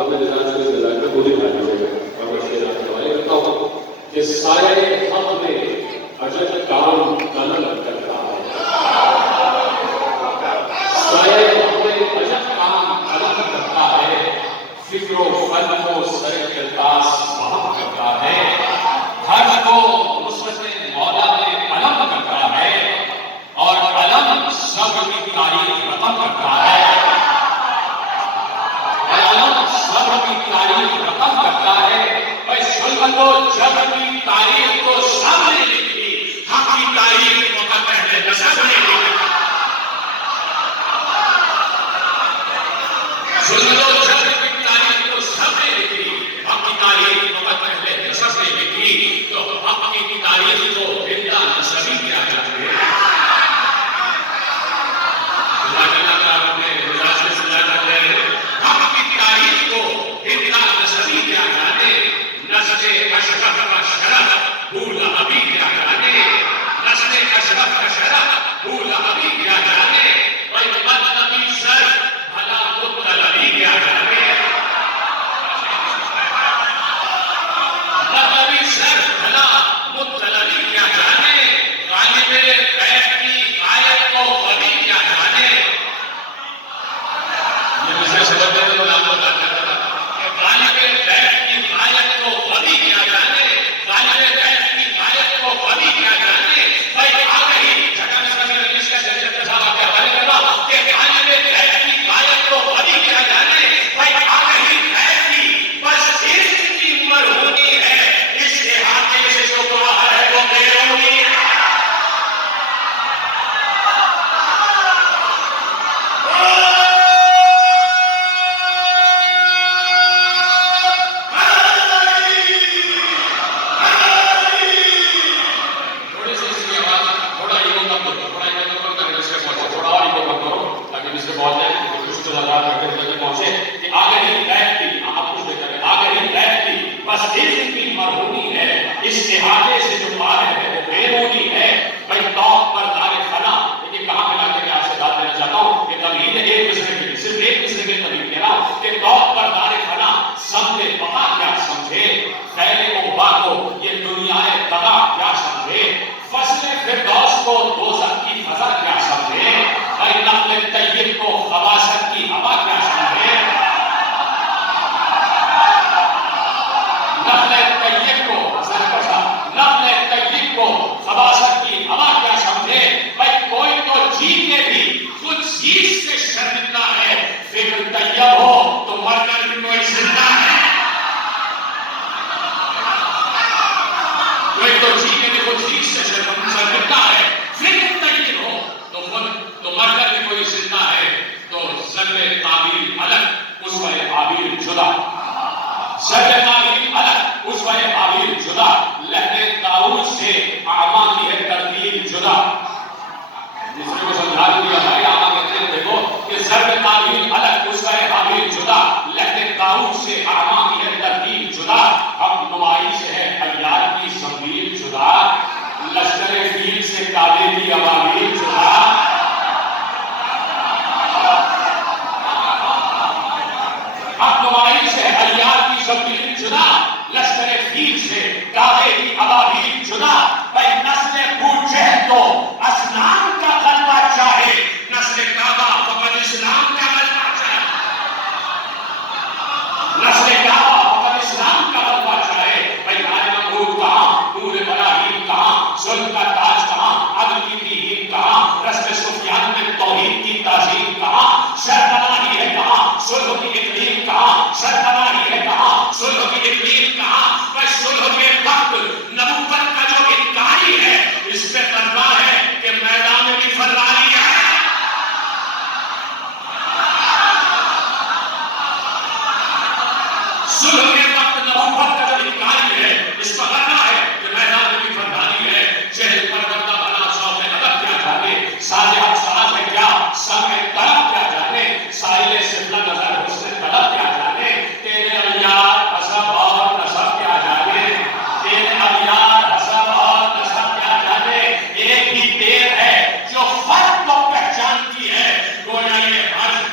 اپنے نظام سے مزاج میں وہ دکھا دیجیے گا اور میں شیر آپ کے حوالے کرتا ہوں کہ سائے حق میں عجب کام قلم کرتا ہے، سائے حق میں عجب کام قلم کرتا ہے، فکر و فن کو سر کرتاس وہاں کرتا ہے، ہر کو نصرت مولا میں علم کرتا ہے اور علم صبر کی تاریخ رقم کرتا ہے، علم صبر کی تاریخ رقم کرتا ہے، بھائی ظلم و جبر کی تاریخ کو سامنے لکھی، حق کی تاریخ موقع پہلے نصب نے لکھی، ظلم و جبر کی تاریخ کو سب نے لکھی، حق کی تاریخ موقع پہلے نصب نے لکھی، تو حق کی تاریخ کو زندہ نصبی کیا جاتے ہیں۔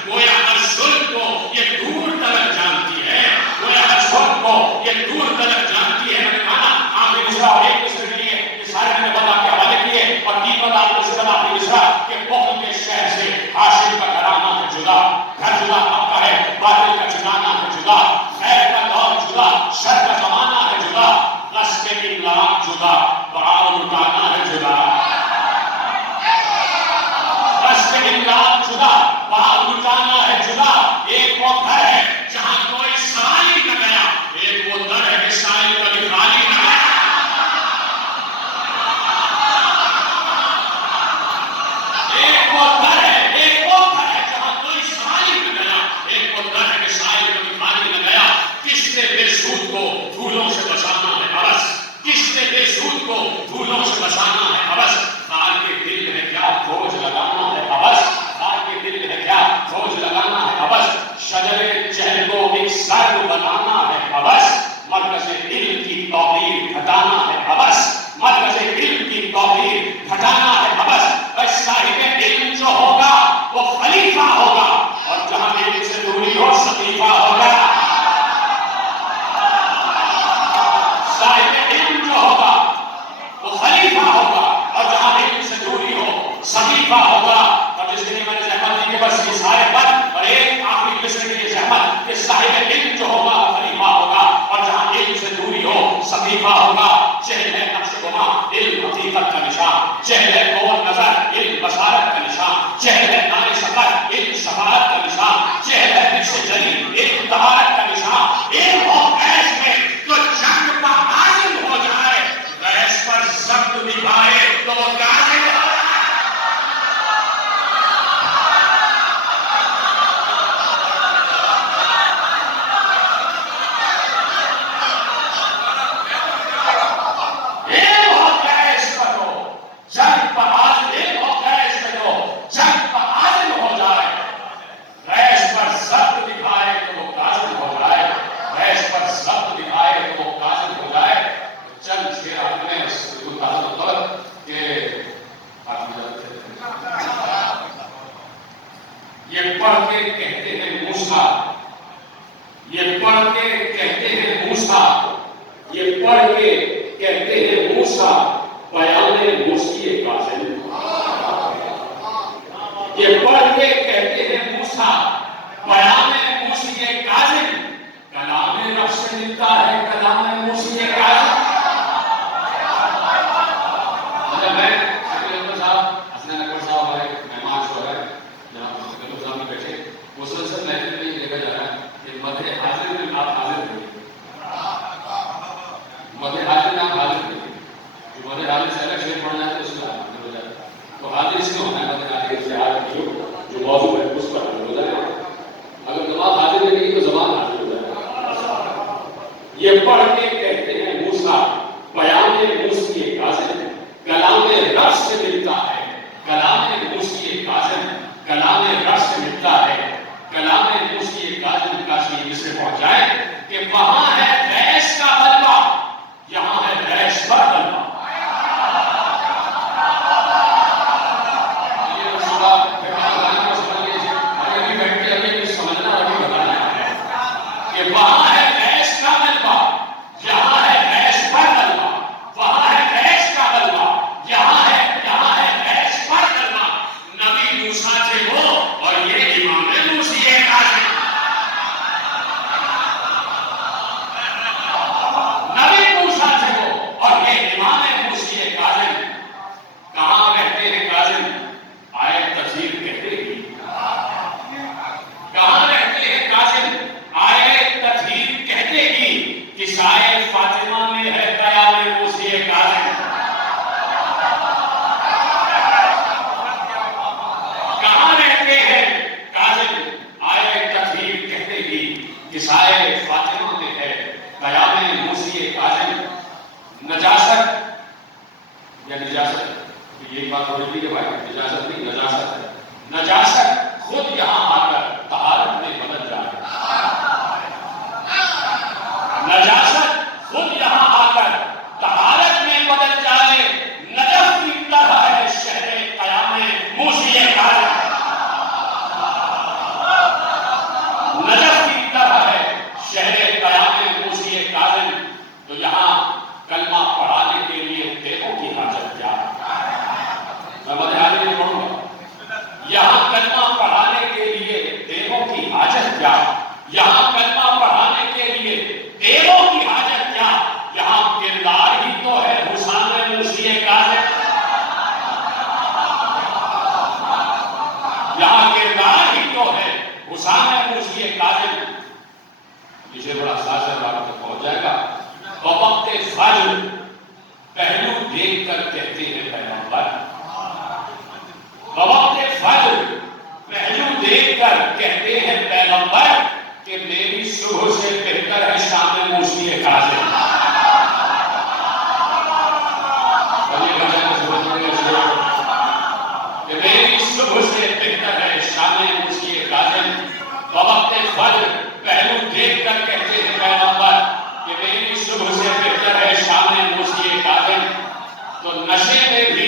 گویا ہر ظلم کو یہ دور تلک جانتی ہے، सकीफा होगा। और जिसके लिए मैंने ज़हमत दी कि बस ये सारे बंद और एक आखिरी मिसरे के लिए ज़हमत कि साहिब इल्म जो होगा खलीफा होगा, और जहाँ इल्म से दूरी हो सकीफा होगा। चेहरे है नक्शगुमा इल्म हकीकत का निशान, चेहरे कौन नजर इल्म बशारत का निशान, चेहरे नारे सफर इल्म शफाअत का निशान, चेहरे निश्च जली इल्म तहारत का निशान। इल्म हो ऐश में तो जंग का आजिम हो जाए, गैस पर जब्त दिखाए तो वो काजिम हो जाए। ये पढ़ के कहते हैं मूसा, ये पढ़ के कहते हैं मूसा, ये पढ़ के कहते हैं मूसा बयाने मूसी काज़िम। ये पढ़ के कहते हैं मूसा बयाने मूसी काज़िम। कलाम रब से मिलता है कलाम मूसी काज़िम। मैं अकबर साहब हसनैन अकबर साहब हमारे मेहमान जो है बैठे मुसलसल महफिल में ये देखा जा रहा है कि मदे हाजिर में आप हाजिर नहीं, मदे हाजिर में आप हाजिर नहीं। जो मदे हाजिर से अलग शेर पढ़ना है तो उसमें हाजिर हो जाए, तो हाजिर इसलिए होना है मदे हाजिर से हाजिर नहीं जो मौजू है उस पर हाजिर हो जाए। अगर दिमाग हाजिर में नहीं तो जबान हाजिर हो जाए। ये पढ़ के कहते हैं मूसा बयान मूसी काज़िम। कलाम रब से मिलता है कलाम मूसी काज़िम, कलाम रब से मिलता है कलाम मूसी काज़िम। काशी मिस्र पहुंच जाए कि वहां है रैश का गलबा, यहां है रैश पर गलबा। ये रसूला बताना समझ लीजिए, अभी बैठ के अभी समझना अभी बताना कि वहां है रैश का गलबा, यहां है रैश पर गलबा, वहां है रैश का गलबा, यहां है रैश पर गलबा। नबी मूसा थे वो और ये इमाम मूसी काज़िम। नबी मूसा थे वो और ये इमाम मूसी काज़िम। कहां रहते हैं काज़िम? आए तफसीर कहते हैं। कहां रहते हैं काज़िम? आए तफसीर कहते हैं कि शाये फातिमा में है कयाम मूसी काज़िम। किसाए फातिमा में है कयाम मूसी काज़िम। नजासत या निजासत, ये बात हो रही है भाई, निजासत नहीं नजासत है। नजासत खुद यहां आकर तहारत में बदल जाए, नजासत खुद यहां आकर तहारत में बदल जाए। नजफ की तरह है शहरे कयाम मूसी काज़िम, नजफ की तरह है शहरे कयाम मूसी काज़िम। तो यहाँ कलमा पढ़ाने के लिए देवों की हाजत क्या? मैं मदहाली में पढ़ूंगा। यहाँ कलमा पढ़ाने के लिए देवों की हाजत क्या? यहाँ कलमा पढ़ाने के लिए देवों की हाजत क्या? यहाँ किरदार ही तो है हुसैन मूसी काज़िम। यहाँ किरदार ही तो है हुसैन मूसी काज़िम। इसे बड़ा सासर बात तक पहुंच जाएगा। वक्त फज्र पहलू देख कर कहते हैं पैगंबर, वक्त फज्र पहलू देख कर कहते हैं पैगंबर कि मेरी सुबह से बेहतर है शाम मूसी काज़िम। मेरी सुबह से बेहतर है शाम मूसी काज़िम। वक्त फज्र पहलू देख कर कहते हैं पैगंबर कि मेरी सुबह से बेहतर है शाम मूसी काज़िम। तो नशे में भी